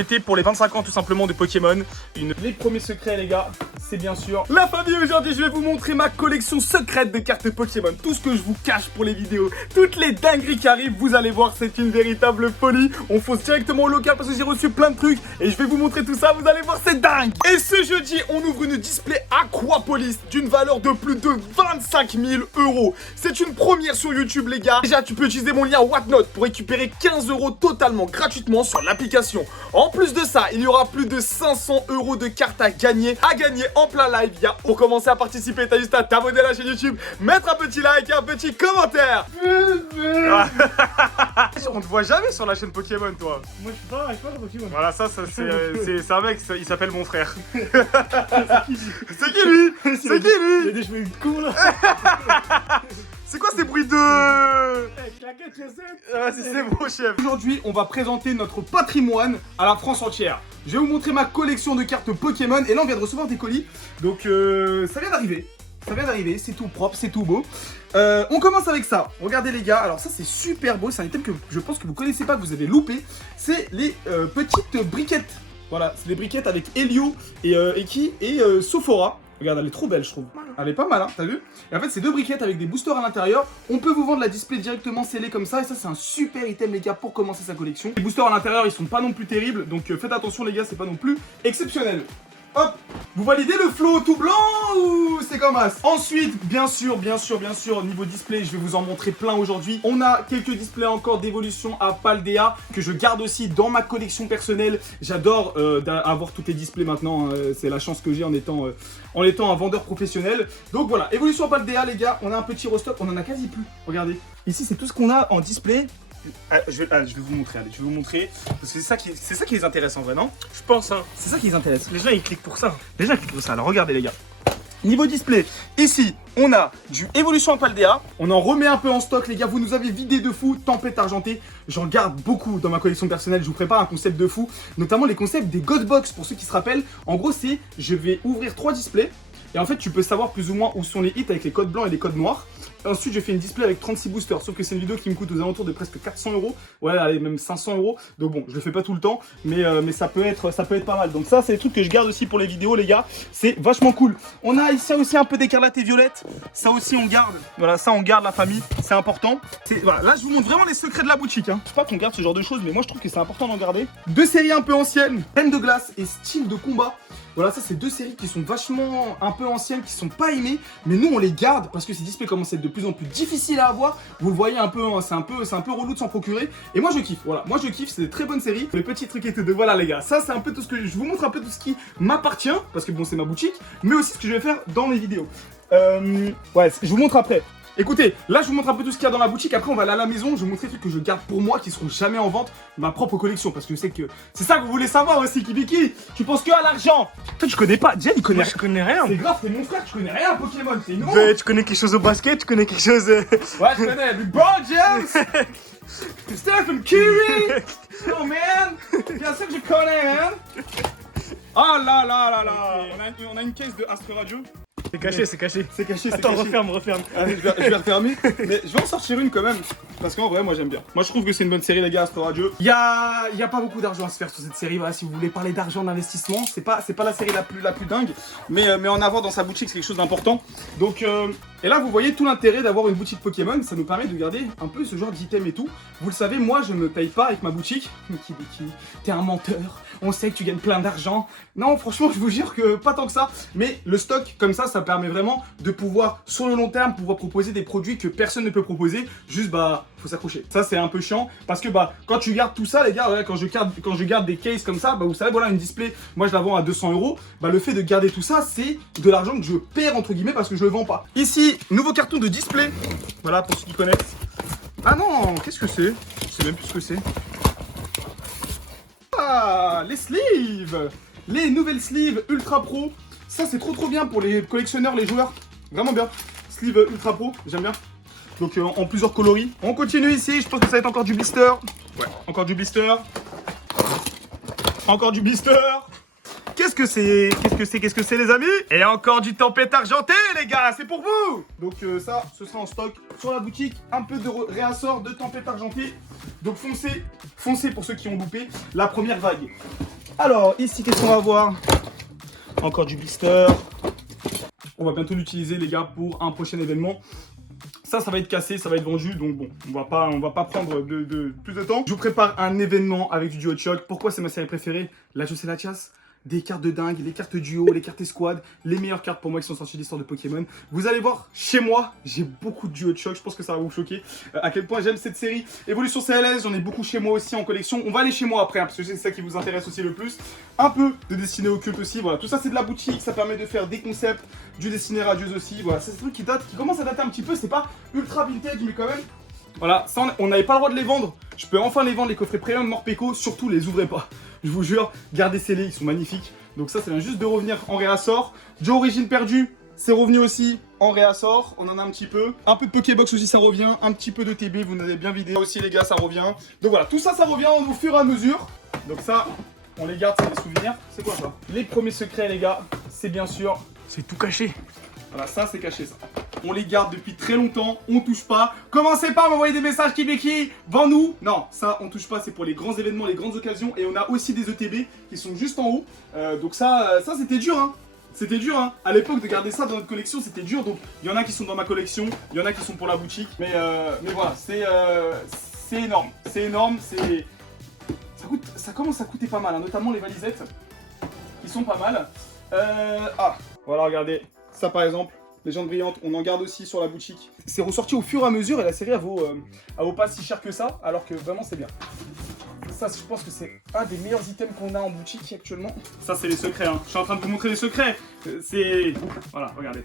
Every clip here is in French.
C'était pour les 25 ans tout simplement de Pokémon. Les premiers secrets les gars, c'est bien sûr la famille. Aujourd'hui je vais vous montrer ma collection secrète de cartes Pokémon. Tout ce que je vous cache pour les vidéos, toutes les dingueries qui arrivent, vous allez voir, c'est une véritable folie. On fonce directement au local parce que j'ai reçu plein de trucs et je vais vous montrer tout ça, vous allez voir, c'est dingue. Et ce jeudi on ouvre une display Aquapolis d'une valeur de plus de 25 000 €. C'est une première sur YouTube les gars. Déjà tu peux utiliser mon lien Whatnot pour récupérer 15 € totalement gratuitement sur l'application. En plus de ça, il y aura plus de 500 € de cartes à gagner en plein live. Pour commencer à participer, t'as juste à t'abonner à la chaîne YouTube, mettre un petit like et un petit commentaire. On te voit jamais sur la chaîne Pokémon toi. Moi je suis pas Pokémon. Voilà, c'est un mec, il s'appelle mon frère. C'est qui lui? C'est qui Il y lui? a des cheveux de con là. C'est quoi ces bruits de... Claquette, chaussette. Ah, c'est bon chef. Aujourd'hui on va présenter notre patrimoine à la France entière. Je vais vous montrer ma collection de cartes Pokémon. Et là on vient de recevoir des colis. Donc ça vient d'arriver. Ça vient d'arriver, c'est tout propre, c'est tout beau. On commence avec ça. Regardez les gars, alors ça c'est super beau. C'est un item que je pense que vous connaissez pas, que vous avez loupé. C'est les petites briquettes. Voilà, c'est les briquettes avec Helio et Sophora. Regarde, elle est trop belle, je trouve. Elle est pas mal, hein, t'as vu? Et en fait, c'est deux briquettes avec des boosters à l'intérieur. On peut vous vendre la display directement scellée comme ça. Et ça, c'est un super item, les gars, pour commencer sa collection. Les boosters à l'intérieur, ils sont pas non plus terribles. Donc, faites attention, les gars, c'est pas non plus exceptionnel. Hop! Vous validez le flow tout blanc ou c'est comme as? Ensuite, bien sûr, niveau display, je vais vous en montrer plein aujourd'hui. On a quelques displays encore d'évolution à Paldea que je garde aussi dans ma collection personnelle. J'adore avoir tous les displays maintenant. C'est la chance que j'ai en étant un vendeur professionnel. Donc voilà, évolution à Paldea, les gars. On a un petit restock, on en a quasi plus. Regardez, ici, c'est tout ce qu'on a en display. Je vais vous montrer, allez, je vais vous montrer. Parce que c'est ça qui les intéresse en vrai, non? Je pense hein. C'est ça qui les intéresse. Les gens ils cliquent pour ça. Les gens cliquent pour ça. Alors regardez les gars. Niveau display, ici on a du Evolution Paldea. On en remet un peu en stock les gars. Vous nous avez vidé de fou. Tempête argentée. J'en garde beaucoup dans ma collection personnelle. Je vous prépare un concept de fou. Notamment les concepts des God Box pour ceux qui se rappellent. En gros c'est, je vais ouvrir 3 displays. Et en fait tu peux savoir plus ou moins où sont les hits avec les codes blancs et les codes noirs. Ensuite, je fais une display avec 36 boosters. Sauf que c'est une vidéo qui me coûte aux alentours de presque 400 €. Ouais, allez, même 500 €. Donc bon, je le fais pas tout le temps. Mais ça peut être pas mal. Donc ça, c'est des trucs que je garde aussi pour les vidéos, les gars. C'est vachement cool. On a ici aussi un peu d'écarlate et violette. Ça aussi, on garde. Voilà, ça, on garde la famille. C'est important. Voilà, là, je vous montre vraiment les secrets de la boutique. Hein. Je sais pas qu'on garde ce genre de choses, mais moi, je trouve que c'est important d'en garder. Deux séries un peu anciennes. Reine de glace et style de combat. Voilà, ça, c'est deux séries qui sont vachement un peu anciennes, qui sont pas aimées. Mais nous, on les garde parce que ces displays commencent à être de plus en plus difficiles à avoir. Vous le voyez un peu, hein, c'est un peu relou de s'en procurer. Et moi, je kiffe. Voilà, moi, je kiffe. C'est des très bonnes séries. Les petits trucs et tout. Voilà, les gars. Ça, c'est un peu tout ce que je vous montre, un peu tout ce qui m'appartient parce que bon, c'est ma boutique, mais aussi ce que je vais faire dans mes vidéos. Ouais, je vous montre après. Écoutez, là je vous montre un peu tout ce qu'il y a dans la boutique. Après on va aller à la maison, je vais vous montrer des trucs que je garde pour moi qui seront jamais en vente, ma propre collection. Parce que je sais que c'est ça que vous voulez savoir aussi, Kibiki. Tu penses que à l'argent. Toi tu connais pas, Jen il connaît Moi je connais rien. C'est grave, t'es mon frère, tu connais rien à Pokémon, c'est nous. Tu connais quelque chose au basket, tu connais quelque chose. Ouais je connais, LeBron James. Stephen Curry. Oh man. Bien sûr que je connais, hein. Ah là là là là. On a une caisse de Astro Radio. C'est caché, c'est caché. C'est caché, c'est Attends, caché. referme. Allez, je vais refermer. Mais je vais en sortir une quand même. Parce qu'en vrai, moi j'aime bien. Moi je trouve que c'est une bonne série, les gars, Astro Radio. Il y a pas beaucoup d'argent à se faire sur cette série. Voilà, si vous voulez parler d'argent, d'investissement, c'est pas la série la plus dingue. Mais en avoir dans sa boutique, c'est quelque chose d'important. Donc, et là, vous voyez tout l'intérêt d'avoir une boutique Pokémon. Ça nous permet de garder un peu ce genre d'item et tout. Vous le savez, moi je me paye pas avec ma boutique. Kibiki, t'es un menteur. On sait que tu gagnes plein d'argent. Non, franchement, je vous jure que pas tant que ça. Mais le stock, comme ça permet vraiment de pouvoir, sur le long terme, pouvoir proposer des produits que personne ne peut proposer. Juste, bah, faut s'accrocher. Ça, c'est un peu chiant. Parce que, bah, quand tu gardes tout ça, les gars, ouais, quand je garde des cases comme ça, bah, vous savez, voilà, une display, moi, je la vends à 200 €. Bah, le fait de garder tout ça, c'est de l'argent que je perds, entre guillemets, parce que je le vends pas. Ici, nouveau carton de display. Voilà, pour ceux qui connaissent. Ah non, qu'est-ce que c'est? Je sais même plus ce que c'est. Ah, les sleeves. Les nouvelles sleeves Ultra Pro. Ça c'est trop bien pour les collectionneurs, les joueurs. Vraiment bien. Sleeve Ultra Pro, j'aime bien. Donc en plusieurs coloris. On continue ici, je pense que ça va être encore du blister. Ouais, encore du blister. Encore du blister. Qu'est-ce que c'est les amis? Et encore du tempête argentée les gars, c'est pour vous. Donc ça, ce sera en stock sur la boutique. Un peu de réassort de tempête argentée. Donc foncez pour ceux qui ont loupé la première vague. Alors, ici, qu'est-ce qu'on va voir? Encore du blister. On va bientôt l'utiliser, les gars, pour un prochain événement. Ça va être cassé, ça va être vendu, donc bon, on va pas prendre plus de temps. Je vous prépare un événement avec du duo de choc. Pourquoi c'est ma série préférée? Là, je sais la chasse. Des cartes de dingue, les cartes duo, les cartes escouade, les meilleures cartes pour moi qui sont sorties de l'histoire de Pokémon. Vous allez voir, chez moi, j'ai beaucoup de duo de choc, je pense que ça va vous choquer à quel point j'aime cette série. Évolution CLS, j'en ai beaucoup chez moi aussi en collection. On va aller chez moi après, hein, parce que c'est ça qui vous intéresse aussi le plus. Un peu de destinée occulte aussi, voilà. Tout ça c'est de la boutique, ça permet de faire des concepts, du destiné radieuse aussi. Voilà, c'est ce truc qui commence à dater un petit peu, c'est pas ultra vintage, mais quand même. Voilà, ça on n'avait pas le droit de les vendre. Je peux enfin les vendre, les coffrets premium Morpeko, surtout les ouvrez pas. Je vous jure, gardez scellés, ils sont magnifiques. Donc ça vient juste de revenir en réassort. Du origine perdue, c'est revenu aussi en réassort. On en a un petit peu. Un peu de Pokébox aussi, ça revient. Un petit peu de TB, vous en avez bien vidé. Là aussi les gars, ça revient. Donc voilà, tout ça, ça revient au fur et à mesure. Donc ça, on les garde, c'est des souvenirs. C'est quoi ça? Les premiers secrets les gars, c'est bien sûr... C'est tout caché. Voilà, ça c'est caché ça. On les garde depuis très longtemps, on touche pas. Commencez pas à m'envoyer des messages Kibiki, vends-nous. Non, ça on touche pas, c'est pour les grands événements, les grandes occasions. Et on a aussi des ETB qui sont juste en haut. Donc ça c'était dur hein. C'était dur hein. À l'époque de garder ça dans notre collection, c'était dur. Donc il y en a qui sont dans ma collection, il y en a qui sont pour la boutique. Mais voilà, c'est énorme. C'est énorme, ça commence à coûter pas mal, hein, notamment les valisettes. Qui sont pas mal. Voilà, regardez. Ça par exemple. Légende brillante, on en garde aussi sur la boutique. C'est ressorti au fur et à mesure et la série elle vaut pas si cher que ça, alors que vraiment c'est bien. Ça, je pense que c'est un des meilleurs items qu'on a en boutique actuellement. Ça, c'est les secrets, hein. Je suis en train de vous montrer les secrets. Voilà, regardez.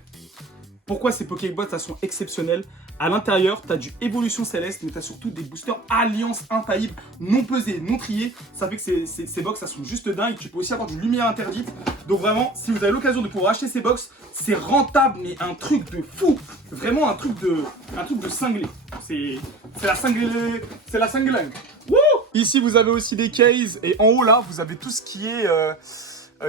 Pourquoi ces Pokébots, elles sont exceptionnelles? À l'intérieur, tu as du Évolution Céleste, mais tu as surtout des boosters Alliance infaillibles, non pesés, non triés. Ça fait que ces box, elles sont juste dingues. Tu peux aussi avoir du Lumière interdite. Donc vraiment, si vous avez l'occasion de pouvoir acheter ces box, c'est rentable, mais un truc de fou. Vraiment un truc de cinglé. C'est la cinglée. C'est la cinglingue. Wouh! Ici, vous avez aussi des cases. Et en haut, là, vous avez tout ce qui est...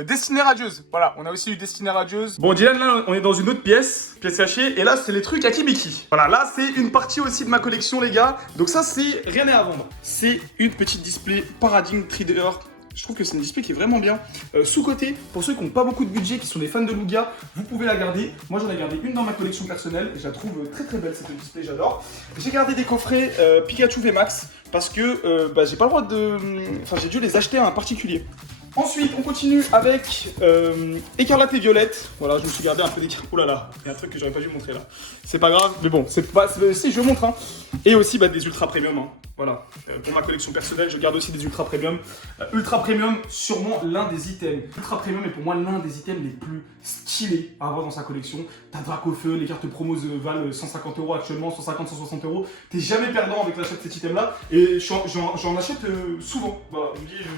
destinée radieuse, voilà, on a aussi du destinée radieuse. Bon Dylan, là on est dans une autre pièce cachée, et là c'est les trucs à Kibiki. Voilà, là c'est une partie aussi de ma collection les gars, donc ça c'est rien à vendre. C'est une petite display Paradigm Trader. Je trouve que c'est une display qui est vraiment bien. Sous-côté, pour ceux qui n'ont pas beaucoup de budget, qui sont des fans de Lugia, vous pouvez la garder. Moi j'en ai gardé une dans ma collection personnelle, et je la trouve très très belle cette display, j'adore. J'ai gardé des coffrets Pikachu VMAX, parce que j'ai pas le droit de... Enfin j'ai dû les acheter à un particulier. Ensuite, on continue avec Écarlate et Violette. Voilà, je me suis gardé un peu d'écarlate. Oh là là, il y a un truc que j'aurais pas dû montrer là. C'est pas grave, mais bon, si je montre. Hein. Et aussi des ultra premium. Hein. Voilà, pour ma collection personnelle, je garde aussi des ultra premium. Ultra premium, sûrement l'un des items. Ultra premium est pour moi l'un des items les plus stylés à avoir dans sa collection. T'as Dracofeu, les cartes promos valent 150 € actuellement, 150-160 €. T'es jamais perdant avec l'achat de cet item là. Et j'en achète souvent. Voilà,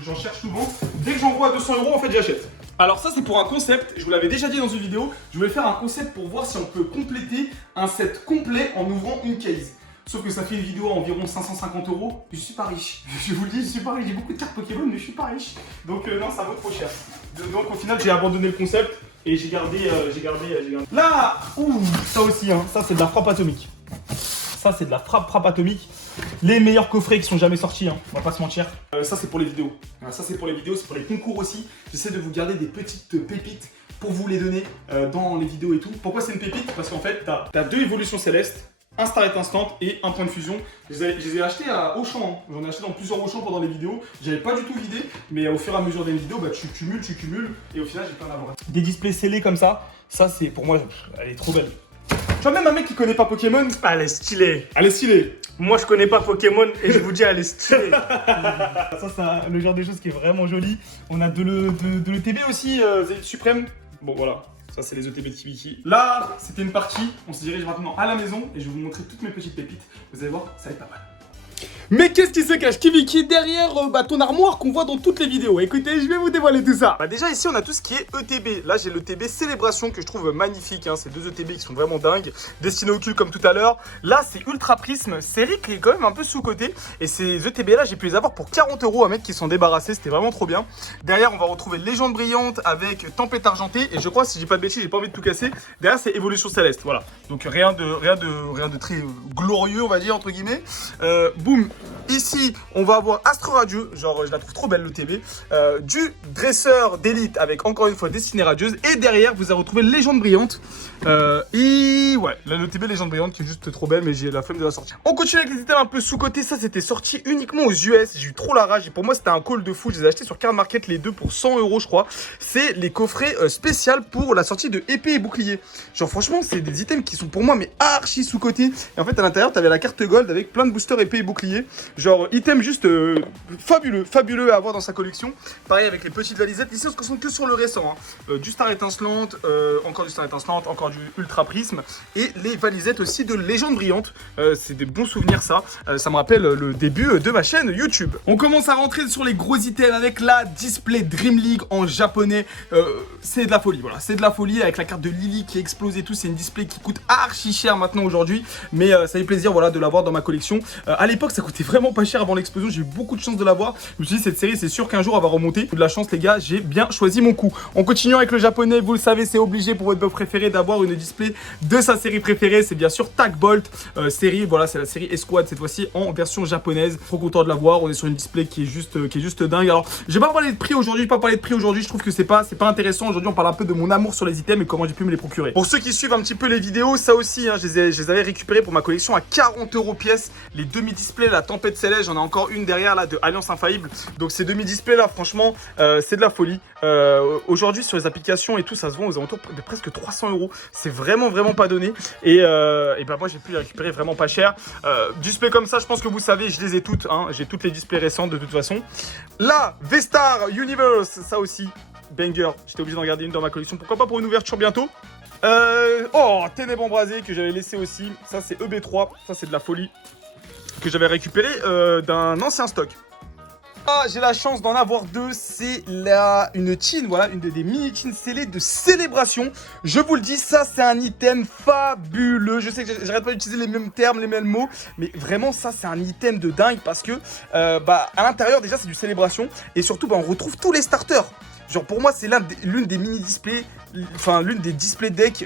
j'en cherche souvent. Dès que j'en vois à 200 € en fait j'achète. Alors ça c'est pour un concept, je vous l'avais déjà dit dans une vidéo. Je voulais faire un concept pour voir si on peut compléter un set complet en ouvrant une case. Sauf que ça fait une vidéo à environ 550 €. Je suis pas riche. Je vous le dis, je suis pas riche. J'ai beaucoup de cartes Pokémon, mais je suis pas riche. Donc non, ça vaut trop cher. Donc au final, j'ai abandonné le concept et j'ai gardé. Là, ça aussi, hein. Ça c'est de la frappe atomique. Ça c'est de la frappe atomique. Les meilleurs coffrets qui sont jamais sortis, hein. On va pas se mentir. Ça c'est pour les vidéos. Ça c'est pour les vidéos, c'est pour les concours aussi. J'essaie de vous garder des petites pépites pour vous les donner dans les vidéos et tout. Pourquoi c'est une pépite? Parce qu'en fait, t'as 2 évolutions célestes. Un Starret Instant et un point de fusion. Je les ai achetés à Auchan. Hein. J'en ai acheté dans plusieurs Auchan pendant les vidéos. J'avais pas du tout vidé, mais au fur et à mesure des vidéos, tu cumules et au final, j'ai plein d'avoir. Des displays scellés comme ça c'est pour moi, elle est trop belle. Tu vois, même un mec qui connaît pas Pokémon, Elle est stylée. elle est stylée. Moi je connais pas Pokémon et je vous dis elle est stylée. Ça, c'est le genre de choses qui est vraiment joli. On a de l'ETB aussi, Zélite Suprême. Bon, voilà. Ça, c'est les ETB de Kibiki. Là, c'était une partie. On se dirige maintenant à la maison et je vais vous montrer toutes mes petites pépites. Vous allez voir, ça va être pas mal. Mais qu'est-ce qui se cache, Kibiki, derrière ton armoire qu'on voit dans toutes les vidéos? Écoutez, je vais vous dévoiler tout ça. Déjà ici on a tout ce qui est ETB. Là j'ai l'ETB Célébration que je trouve magnifique, hein. Ces 2 ETB qui sont vraiment dingues. Destiné au cul comme tout à l'heure. Là c'est Ultra Prisme, série qui est quand même un peu sous-côté. Et ces ETB là j'ai pu les avoir pour 40 €, un mec qui s'en débarrassait, c'était vraiment trop bien. Derrière on va retrouver Légende Brillante avec Tempête Argentée. Et je crois, si j'ai pas de bêtises, j'ai pas envie de tout casser. Derrière c'est Évolution Céleste, voilà. Donc rien de très glorieux on va dire entre guillemets. Boum, Ici, on va avoir Astro Radio, genre je la trouve trop belle le TV, du dresseur d'élite avec encore une fois destinée radieuse. Et derrière, vous avez retrouvé Légende Brillante. Et ouais, la LTB Légende Brillante qui est juste trop belle, mais j'ai la flemme de la sortir. On continue avec les items un peu sous-côté. Ça, c'était sorti uniquement aux US. J'ai eu trop la rage. Et pour moi, c'était un call de fou. Je les ai achetés sur Card Market les deux pour 100 €, je crois. C'est les coffrets spéciaux pour la sortie de épée et bouclier. Genre, franchement, c'est des items qui sont pour moi, mais archi sous-côté. Et en fait, à l'intérieur, t'avais la carte gold avec plein de boosters épée et bouclier. Genre, item juste fabuleux à avoir dans sa collection. Pareil avec les petites valisettes. Ici, on se concentre que sur le récent. Hein. Du Star Étincelante, encore du Star Étincelante, encore du Ultra Prisme. Et les valisettes aussi de Légende Brillante. C'est des bons souvenirs, ça. Ça me rappelle le début de ma chaîne YouTube. On commence à rentrer sur les gros items avec la Display Dream League en japonais. C'est de la folie, voilà. C'est de la folie avec la carte de Lily qui explose et tout. C'est une display qui coûte archi cher maintenant aujourd'hui. Mais ça fait plaisir, voilà, de l'avoir dans ma collection. À l'époque, ça coûtait vraiment pas cher avant l'explosion. J'ai eu beaucoup de chance de l'avoir. Je me suis dit, cette série, c'est sûr qu'un jour, elle va remonter. De la chance, les gars, j'ai bien choisi mon coup. On continue avec le japonais. Vous le savez, c'est obligé pour votre buff préféré d'avoir une display de sa série préférée. C'est bien sûr Tag Bolt série. Voilà, c'est la série Esquad cette fois-ci en version japonaise. Trop content de l'avoir. On est sur une display qui est juste dingue. Alors, j'ai pas parlé de prix aujourd'hui. Je trouve que c'est pas intéressant. Aujourd'hui, on parle un peu de mon amour sur les items et comment j'ai pu me les procurer. Pour ceux qui suivent un petit peu les vidéos, ça aussi, hein, je les avais récupérés pour ma collection à 40 € pièce. Les demi-displays, la Tempête Céleste, j'en ai encore une derrière là de Alliance Infaillible. Donc ces demi-displays là, franchement, c'est de la folie. Aujourd'hui, sur les applications et tout, ça se vend aux alentours de presque 300 €. C'est vraiment pas donné. Et bah moi, j'ai pu les récupérer vraiment pas cher. Display comme ça, je pense que vous savez, je les ai toutes. Hein. J'ai toutes les displays récentes de toute façon. Là, V-Star Universe, ça aussi. Banger, j'étais obligé d'en garder une dans ma collection. Pourquoi pas pour une ouverture bientôt. Ténèbres embrasées que j'avais laissé aussi. Ça, c'est EB3. Ça, c'est de la folie. Que j'avais récupéré d'un ancien stock. Ah, j'ai la chance d'en avoir deux. C'est une tin, voilà, une des mini tins scellées de célébration. Je vous le dis, ça, c'est un item fabuleux. Je sais que j'arrête pas d'utiliser les mêmes termes, les mêmes mots. Mais vraiment, ça, c'est un item de dingue parce que, à l'intérieur, déjà, c'est du célébration. Et surtout, on retrouve tous les starters. Genre pour moi c'est l'une des mini displays, enfin l'une des display decks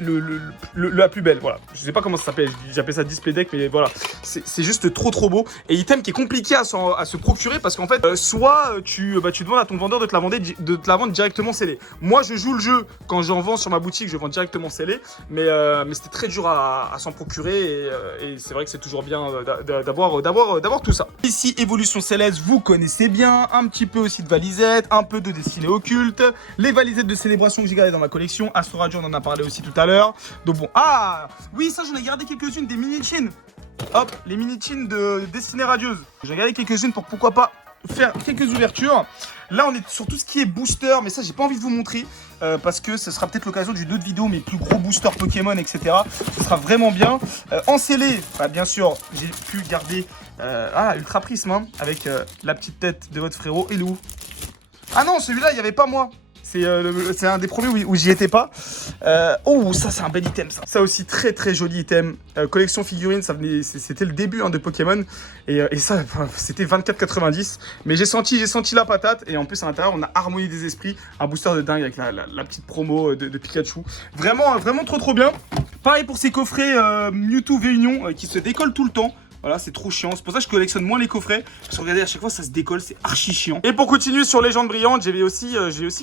la plus belle, voilà. Je sais pas comment ça s'appelle, j'appelle ça display deck, mais voilà. C'est juste trop beau. Et item qui est compliqué à se procurer parce qu'en fait, soit tu demandes à ton vendeur de te la vendre directement scellée. Moi je joue le jeu, quand j'en vends sur ma boutique, je vends directement scellée. Mais c'était très dur à s'en procurer et c'est vrai que c'est toujours bien d'avoir tout ça. Ici, Évolution Céleste, vous connaissez bien, un petit peu aussi de valisettes, un peu de destinée occulte. Les valisettes de célébration que j'ai gardées dans ma collection. Astro Radio, on en a parlé aussi tout à l'heure. Donc bon, oui, ça j'en ai gardé quelques-unes, des mini-chins. Hop, les mini-chins de destinée radieuse. J'ai gardé quelques-unes pour pourquoi pas faire quelques ouvertures. Là, on est sur tout ce qui est booster, mais ça, j'ai pas envie de vous montrer parce que ce sera peut-être l'occasion d'une autre vidéo, mes plus gros boosters Pokémon, etc. Ce sera vraiment bien. En scellé, bien sûr, j'ai pu garder Ultra Prisme hein, avec la petite tête de votre frérot. Et où? Ah non, celui-là, il n'y avait pas moi. C'est un des premiers où j'y étais pas. Ça, c'est un bel item, ça. Ça aussi, très joli item. Collection figurine, c'était le début de Pokémon. Et ça, c'était 24,90. Mais j'ai senti la patate. Et en plus, à l'intérieur, on a Harmonie des Esprits. Un booster de dingue avec la petite promo de Pikachu. Vraiment trop bien. Pareil pour ces coffrets Mewtwo V-Union qui se décollent tout le temps. Voilà, c'est trop chiant. C'est pour ça que je collectionne moins les coffrets. Parce que regardez, à chaque fois, ça se décolle. C'est archi chiant. Et pour continuer sur Légende Brillante, j'ai aussi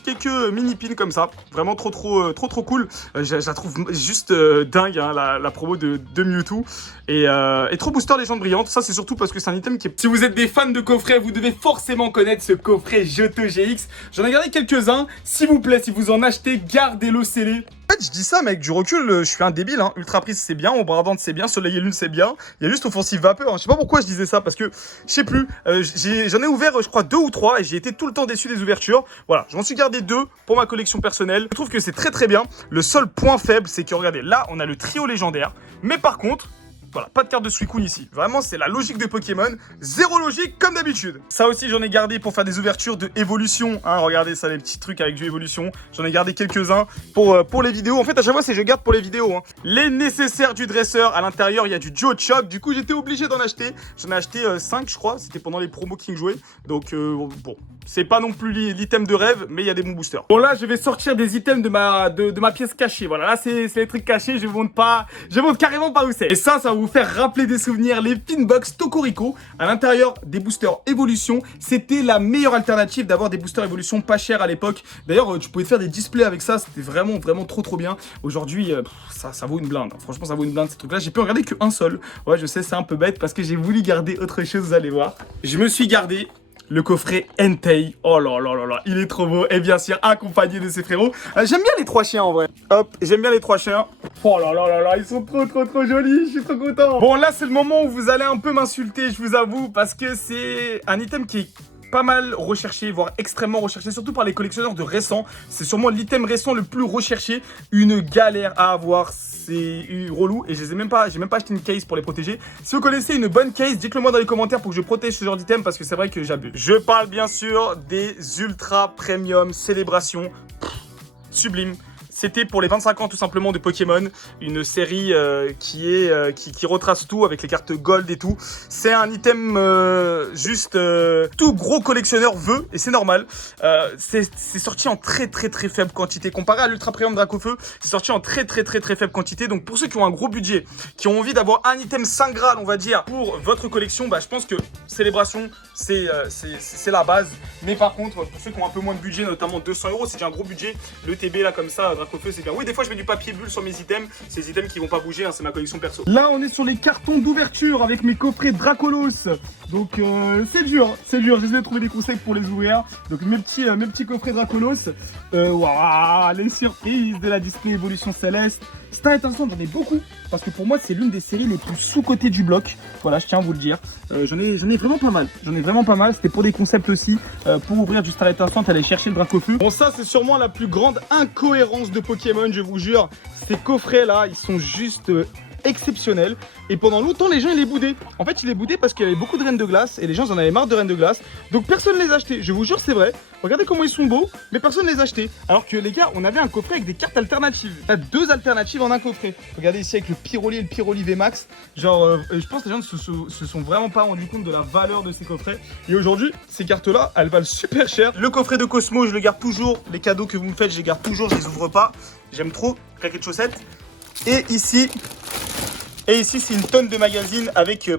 quelques mini pins comme ça. Vraiment trop cool. Je la trouve juste dingue, hein, la promo de Mewtwo. Et trop booster Légende Brillante. Ça, c'est surtout parce que c'est un item qui est... Si vous êtes des fans de coffrets, vous devez forcément connaître ce coffret Johto GX. J'en ai gardé quelques-uns. S'il vous plaît, si vous en achetez, gardez-le scellé. En fait, je dis ça, mais avec du recul, je suis un débile. Hein. Ultra Prise, c'est bien. Ombre Ardente, c'est bien. Soleil et Lune, c'est bien. Il y a juste Offensive Vapeur. Hein. Je sais pas pourquoi je disais ça, parce que, je sais plus. J'en ai ouvert, je crois, 2 ou 3 et j'ai été tout le temps déçu des ouvertures. Voilà, j'en suis gardé 2 pour ma collection personnelle. Je trouve que c'est très bien. Le seul point faible, c'est que, regardez, là, on a le trio légendaire. Mais par contre... Voilà, pas de carte de Suicune ici. Vraiment, c'est la logique de Pokémon. Zéro logique, comme d'habitude. Ça aussi, j'en ai gardé pour faire des ouvertures de évolution. Hein, regardez ça, les petits trucs avec du évolution. J'en ai gardé quelques-uns pour les vidéos. En fait, à chaque fois, c'est je garde pour les vidéos. Hein. Les nécessaires du dresseur. À l'intérieur, il y a du Geochoc. Du coup, j'étais obligé d'en acheter. J'en ai acheté 5, je crois. C'était pendant les promos King jouait. Donc, bon. C'est pas non plus l'item de rêve, mais il y a des bons boosters. Bon, là, je vais sortir des items de ma pièce cachée. Voilà, là, c'est les trucs cachés. Je vous montre carrément pas où c'est. Et ça va vous faire rappeler des souvenirs, les Pinbox Tocorico. À l'intérieur des boosters Evolution, c'était la meilleure alternative d'avoir des boosters Evolution pas chers à l'époque. D'ailleurs, tu pouvais faire des displays avec ça, c'était vraiment trop bien. Aujourd'hui, ça vaut une blinde. Franchement, ça vaut une blinde ces trucs-là. J'ai pu en garder qu'un seul. Ouais, je sais, c'est un peu bête parce que j'ai voulu garder autre chose, vous allez voir. Je me suis gardé le coffret Entei. Oh là là là là, il est trop beau. Et bien sûr, accompagné de ses frérots. J'aime bien les 3 chiens en vrai. Hop, j'aime bien les 3 chiens. Oh là là là là, ils sont trop jolis. Je suis trop content. Bon, là, c'est le moment où vous allez un peu m'insulter, je vous avoue, parce que c'est un item qui est pas mal recherché, voire extrêmement recherché, surtout par les collectionneurs de récents. C'est sûrement l'item récent le plus recherché. Une galère à avoir, c'est relou. Et j'ai même pas acheté une case pour les protéger. Si vous connaissez une bonne case, dites-le moi dans les commentaires pour que je protège ce genre d'item parce que c'est vrai que j'abuse. Je parle bien sûr des Ultra Premium Célébration. Sublime. C'était pour les 25 ans tout simplement de Pokémon, une série qui retrace tout avec les cartes gold et tout. C'est un item tout gros collectionneur veut et c'est normal. C'est sorti en très faible quantité. Comparé à l'Ultra Premium Dracofeu, c'est sorti en très faible quantité. Donc pour ceux qui ont un gros budget, qui ont envie d'avoir un item Saint Graal on va dire pour votre collection, bah, je pense que Célébration c'est la base. Mais par contre pour ceux qui ont un peu moins de budget, notamment 200 €, c'est déjà un gros budget. Le TB là comme ça, Dracofeu c'est bien. Oui, des fois je mets du papier bulle sur mes items. C'est des items qui vont pas bouger, hein, c'est ma collection perso. Là on est sur les cartons d'ouverture avec mes coffrets Dracolos. Donc c'est dur, j'essaie de trouver des conseils pour les ouvrir. Donc mes petits coffrets Dracolos. Waouh, les surprises de la Display Evolution Céleste. Star Étincelante, j'en ai beaucoup parce que pour moi c'est l'une des séries les plus sous-cotées du bloc. Voilà, je tiens à vous le dire. J'en ai vraiment pas mal. C'était pour des concepts aussi. Pour ouvrir du Star Étincelante, aller chercher le Dracofeu. Bon, ça c'est sûrement la plus grande incohérence de Pokémon, je vous jure. Ces coffrets là, ils sont juste exceptionnel. Et pendant longtemps les gens ils les boudaient. En fait ils les boudaient parce qu'il y avait beaucoup de reines de glace et les gens en avaient marre de reines de glace. Donc personne les achetait. Je vous jure c'est vrai. Regardez comment ils sont beaux, mais personne les achetait. Alors que les gars, on avait un coffret avec des cartes alternatives. Il y a 2 alternatives en un coffret. Regardez ici avec le Pyroli et le Pyroli VMAX. Genre je pense que les gens se sont vraiment pas rendus compte de la valeur de ces coffrets. Et aujourd'hui ces cartes là elles valent super cher. Le coffret de Cosmo je le garde toujours. Les cadeaux que vous me faites je les garde toujours, je les ouvre pas. J'aime trop claquer de chaussettes. Et ici c'est une tonne de magazines avec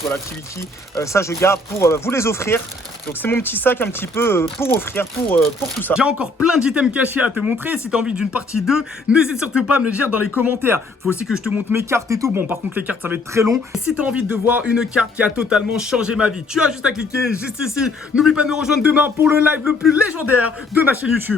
voilà, Kiviki. Ça je garde pour vous les offrir. Donc c'est mon petit sac un petit peu pour offrir, pour tout ça. J'ai encore plein d'items cachés à te montrer. Si tu as envie d'une partie 2, n'hésite surtout pas à me le dire dans les commentaires. Faut aussi que je te montre mes cartes et tout. Bon, par contre les cartes ça va être très long. Et si tu as envie de voir une carte qui a totalement changé ma vie, tu as juste à cliquer juste ici. N'oublie pas de me rejoindre demain pour le live le plus légendaire de ma chaîne YouTube.